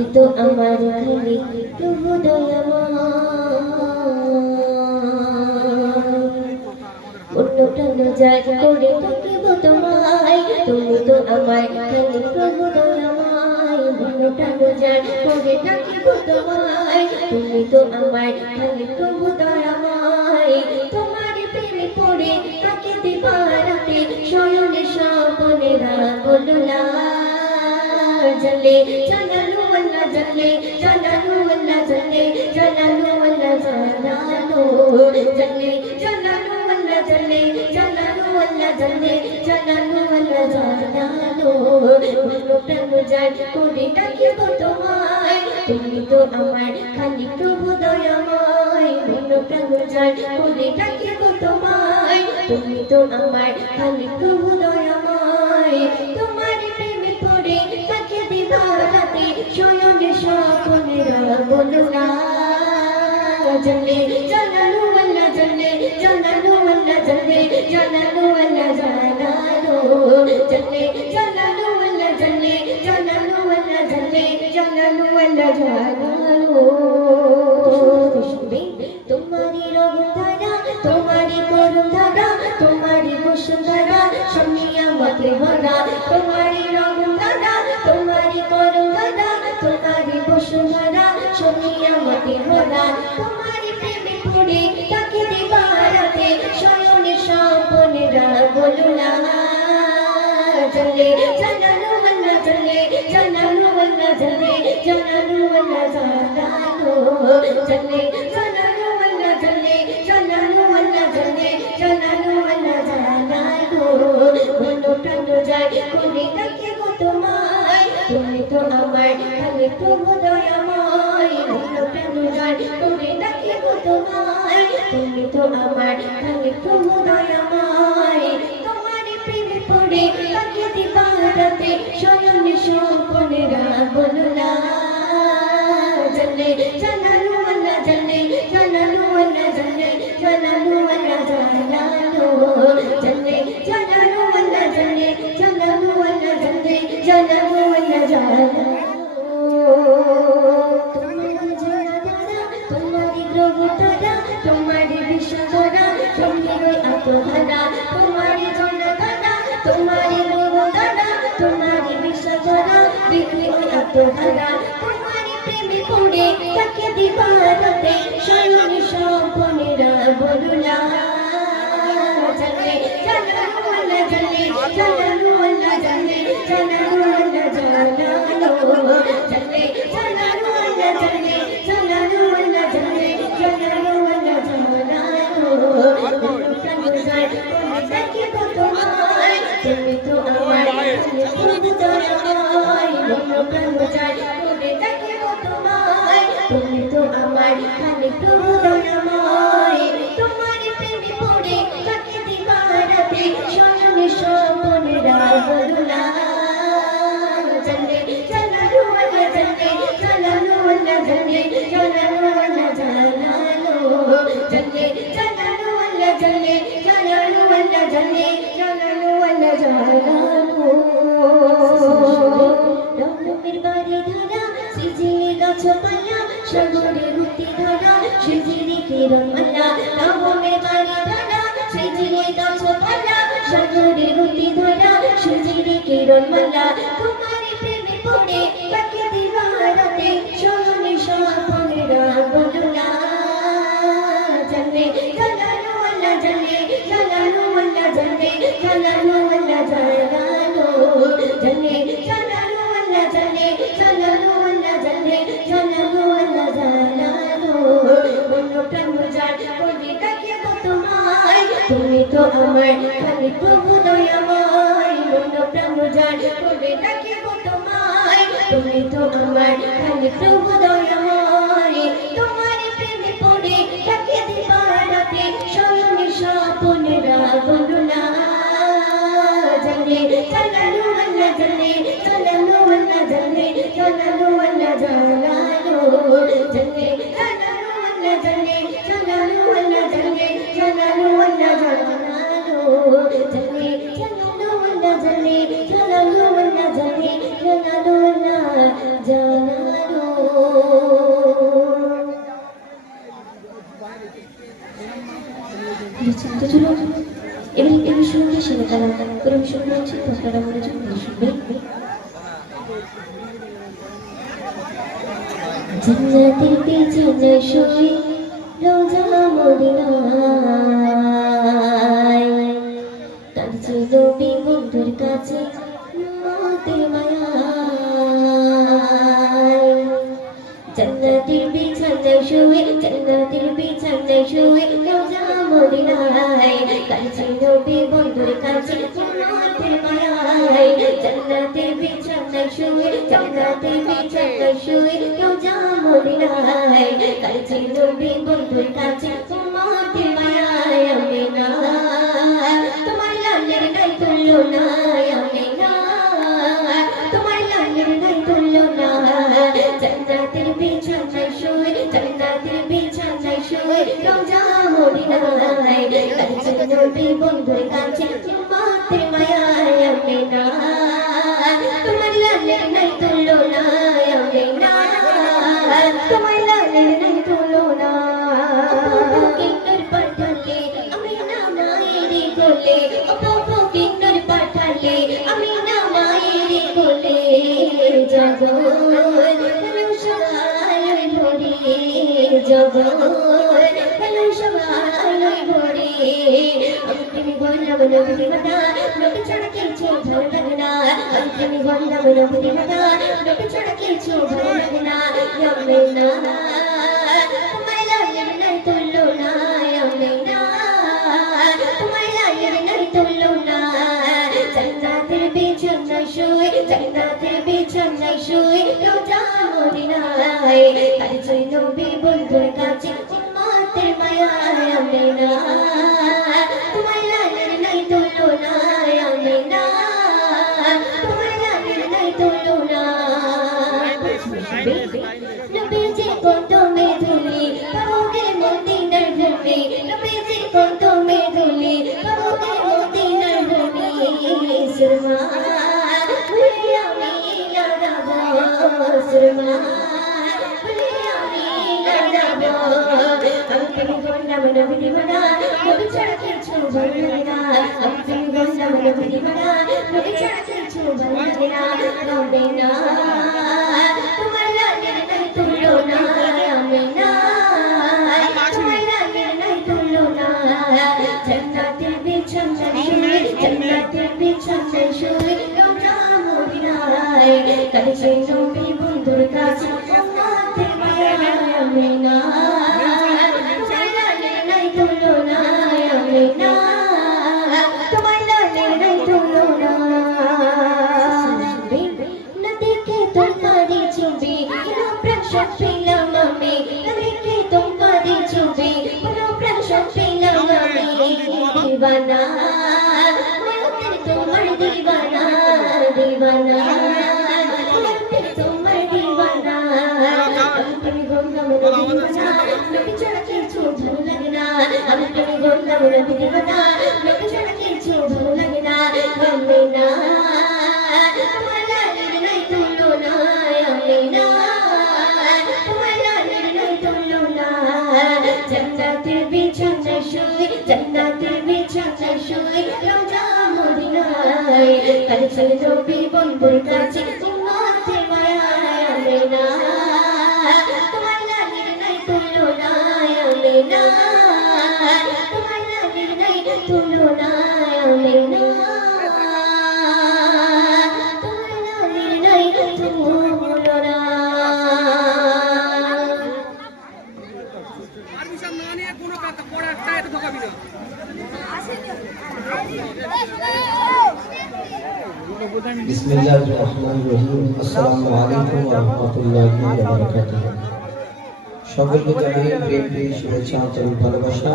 তুমি তো আমার খালি প্রভু অন্য প্রাণ যায় করে থাকিব তোমায় তুমি তো আমার খালি প্রভু দয়াময় অন্য প্রাণ যায় করে থাকিব তোমায় তুমি তো আমার খালি প্রভু দয়াময় তোমার প্রেমে পড়ে তাকে দিবারাতে শয়নে স্বপনে বলো না জলে জানালো আল্লাহ জলে জানালো আল্লাহ জলে জানালো আল্লাহ জানালো জলে জানালো আল্লাহ জলে জানালো আল্লাহ জলে জানালো আল্লাহ জানালো মনো প্রাণ যায় করে ডাকিব তোমায় তুমি তো আমার খালি প্রভু দয়াময় মনো প্রাণ যায় করে ডাকিব তোমায় তুমি তো আমার খালি প্রভু দয়াময় তোমার প্রেমে পড়ে তাকে দিবারাতে শয়নে স্বপনে বলো না জলে জানালো আল্লাহ জলে জানালো আল্লাহ জলে জানালো আল্লাহ জানালো জলে জানালো আল্লাহ জলে জানালো আল্লাহ জলে জানালো আল্লাহ জানালো তোমারি রঙধারা তোমারি করুণধারা তোমারি বসুন্ধরা শুনিয়া মতে ভরা তোমারি রঙধারা তোমারি করুণধারা তোমারি বসুন্ধরা শুনিয়া মতে ভরা তোমারি প্রেমে পড়ে তাকে দিবারাতে শয়নে স্বপনে বলো না জলে জানালো আল্লাহ জলে জানালো আল্লাহ জলে জানালো আল্লাহ জানালো জলে জানালো আল্লাহ জলে জানালো আল্লাহ জলে জানালো আল্লাহ জানালো মনো প্রাণ যায় করে ডাকিব তোমায় তুমি তো আমার খালি প্রভু দয়াময় মনো প্রাণ যায় করে ডাকিব তোমায় তুমি তো আমার খালি প্রভু দয়াময় তোমার প্রেমে পড়ে তাকে দিবারাতে শয়নে স্বপনে বলো না জলে জানালো আল্লাহ জলে জানালো আল্লাহ জলে জানালো আল্লাহ জানালো জলে জানালো আল্লাহ জলে জানালো আল্লাহ জলে জানালো আল্লাহ জানালো তোমারি গ্রহধারা তোমারি বিশ্বধারা তোমারি আত্মধারা তোমারি জনধারা তোমারি গ্রহধারা তোমারি বিশ্বধারা বিক্রি আত্মধারা তোমারি প্রেমে পড়ে তাকে দিবারাতে শয়নে স্বপনে বলো না জলে জানালো আল্লাহ জলে জানালো আল্লাহ জলে জানালো আল্লাহ জানালো জলে জানালো আল্লাহ জলে জানালো আল্লাহ জলে জানালো আল্লাহ জানালো মনো প্রাণ যায় করে ডাকিব তোমায় তুমি তো আমার প্রভু দয়াময় মনো প্রাণ যায় করে ডাকিব তোমায় তুমি তো আমার খালি প্রভু দয়াময় তোমার প্রেমে পড়ে তাকে দিবারাতে শয়নে স্বপনে বলো না জলে জানালো আল্লাহ জলে জানালো আল্লাহ জলে জানালো আল্লাহ জানালো জলে জানালো আল্লাহ জলে জানালো আল্লাহ জলে জানালো আল্লাহ জানালো রকমের বাড়ি ধারা সিজিয়ে গাছপালা সাগরে রুতি ধারা সিজিয়ে কিরণ মালা রকমের বাড়ি ধারা সিজিয়ে গাছপালা সাগরে রুতি ধারা সিজিয়ে কিরণ মালা তোমার প্রেমে পড়ে তাকে দিবারাতে শয়নে স্বপনে বলো না জলে জানালো আল্লাহ জলে জানালো আল্লাহ জলে জানালো আল্লাহ জানালো জলে জানালো আল্লাহ জলে জানালো আল্লাহ জলে জানালো আল্লাহ জানালো মনো প্রাণ যায় করে ডাকিব তোমায় তুমি তো আমার খালি প্রভু দয়াময় মনো প্রাণ যায় করে ডাকিব তোমায় তুমি তো আমার খালি প্রভু দয়াময় তোমার প্রেমে পড়ে তাকে দিবারাতে শয়নে স্বপনে বলো না জলে জানালো আল্লাহ জলে জানালো আল্লাহ জলে জানালো আল্লাহ জানালো জলে জানালো আল্লাহ জলে জানালো আল্লাহ জলে জানালো আল্লাহ জানালো জলে জানালো আল্লাহ জলে জানালো আল্লাহ জলে জানালো আল্লাহ জানালো ছেলে তারা কোরআন শুনবে হচ্ছে তো আপনারা মনোযোগ দিয়ে শুনবেন। জান্নাতের বিছানায় শুয়ে রোজা মদিনায় কাঁদছে নবী বন্ধুর কাছে মতের মায়ায়। জান্নাতের বিছানায় শুয়ে জান্নাতের বিছানায় শুয়ে রোজা মদিনায় কাঁদছে নবী বন্ধুর কাছে মতের মায়ায়। জান্নাতের বিছানায় শুয়ে জান্নাতের বিছানায় শুয়ে রোজা মদিনায় কাঁদছে নবী বন্ধুর কাছে মতের মায়ায়। আমিনা তোমার লালের গায়ে তুলনা, আমিনা তোমার লালের গায়ে তুলনা। জান্নাতের বিছানায় শুয়ে জান্নাতের বিছানায় শুয়ে রোজা মদিনায় কাঁদছে নবী বন্ধুর কাছে মতের মায়ায়। আমিনা তোমার লালের গায়ে তুলনা, আমিনা তোমার লালের গায়ে তুলনা। কিন্নর পাঠালে আমিনা মায়ের কোলে, বাবু কিন্নর পাঠালে আমিনা মায়ের কোলে। জগৎ হলো সবাই ভরে, জগৎ হলো সবাই ভরে। আমি প্রেমী বললাম নবীর কথা, নবী ছাড়া কিছু ভালো লাগে না। আমি প্রেমী বললাম নবীর কথা, নবী ছাড়া কিছু ভালো লাগে না। আমিনা তোমার লালের নাই তুলনা, আমিনা তোমার লালের নাই তুলনা। জান্নাতের বিছানায় শুয়ে জান্নাতের বিছানায় শুয়ে রোজা মদিনায় কাঁদছে নবী বন্ধুর কাছে উম্মতের মায়ায়। আমিনা তোমার লালের নাই তুলনা, আমিনা তোমার লালের নাই তুলনা। নবীজি কদমে ধুলি পাওগে মদিনার ভূমি, নবীজি কদমে ধুলি পাওগে মদিনার ভূমি। সুরমা বলে আমি লাগাবো, সুরমা বলে আমি লাগাবো। আমি প্রেমী বললাম নবীর মানা, নবী ছাড়া কিছু ভালো লাগে না। আমি প্রেমী বললাম নবীর মানা, নবী ছাড়া কিছু ভালো লাগে না। আমিনা তোমার লালের নাই তুলনা, আমিনা তোমার লালের নাই তুলনা। জান্নাতের বিছানায় শুয়ে জান্নাতের বিছানায় শুয়ে রোজা মদিনায় কাঁদছে নবী বন্ধুর কাছে উম্মতের মায়ায়। আমিনা তোমার লালের নাই তুলনা, আমিনা তোমার লালের নাই তুলনা। না দেখে তোমারই ছবি কোনো প্রাণ সব পেলাম আমি, না দেখে তোমারই ছবি কোনো প্রাণ সব পেলাম আমি। দিবানা তোমার দিবানা, দিবানা তোমার দিবানা। আমি প্রেমী বললাম নবীর কথা, নবী ছাড়া কিছু ভালো লাগে না। আমি প্রেমী বললাম নবীর কথা, নবী ছাড়া কিছু ভালো লাগে না। আমিনা তোমার লালের নাই তুলনা, আমিনা তোমার লালের নাই তুলনা। জান্নাতের বিছানায় শুয়ে জান্নাতের বিছানায় শুয়ে রোজা মদিনায় কাঁদছে নবী বন্ধুর কাছে উম্মতের মায়ায়। আমিনা তোমার লালের নাই তুলনা, আমিনা তোমার লালের নাই তুলনা, আমিনা তোমার লালের নাই তুলনা। বিসমিল্লাহির রহমানির রহিম। আসসালামু আলাইকুম ওয়া রাহমাতুল্লাহি ওয়া বারাকাতুহু। সকলকে জানাই প্রেম প্রীতি শুভেচ্ছা আন্তরিক ভালোবাসা।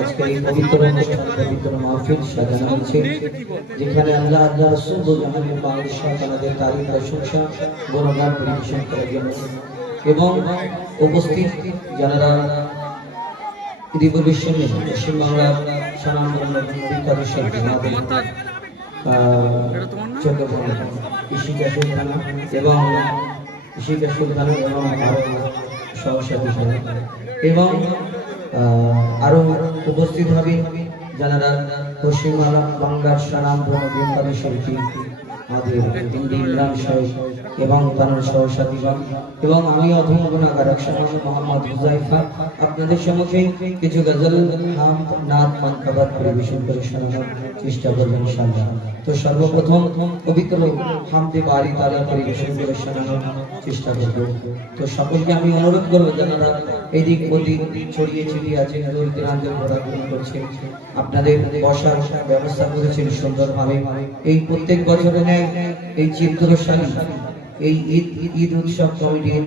আজকে এই পবিত্র অনুষ্ঠান পবিত্র মাহফিল সাজানো হয়েছে, যেখানে আল্লাহ আল্লাহ রাসূল জাহানের বাংলাদেশ তাদের তারিফ প্রশংসা গুণগান পরিবেশন করার জন্য এবং উপস্থিত যারা ত্রিপুরের সঙ্গে পশ্চিমবাংলার স্বনামধন্য বিখ্যাত শিল্পী আমাদের চট্টগ্রাম ইশিকা সুলতানা এবং ইশিকা সুলতানা এবং সহসাথী এবং আরো উপস্থিত হবে যারা পশ্চিম বাংলার স্বনামধন্য বিখ্যাত শিল্পী আমাদের হিন্দি ইমরান সাহেব এবং তার সহসাথীগণ এবং আমি অধম গুণাগার একসময় মোহাম্মদ হুজাইফা আপনাদের সম্মুখে কিছু গজল হামদ নাত মানকাবাত পরিবেশন করে শোনানোর চেষ্টা করবেন ইনশাআল্লাহ। তো সর্বপ্রথম পবিত্র হামদে বারি তাআলা পরিবেশন করে শোনানোর চেষ্টা করব। তো সকলকে আমি অনুরোধ করব যারা এদিক ওদিক ছড়িয়ে ছিটিয়ে আছেন দূর দূরান্তে ঘোরাঘুরি করছেন, আপনাদের বসার ব্যবস্থা করেছেন সুন্দরভাবে। এই প্রত্যেক বছরে নেয় এই চিত্রশালী এই ঈদ উৎসব কমিটির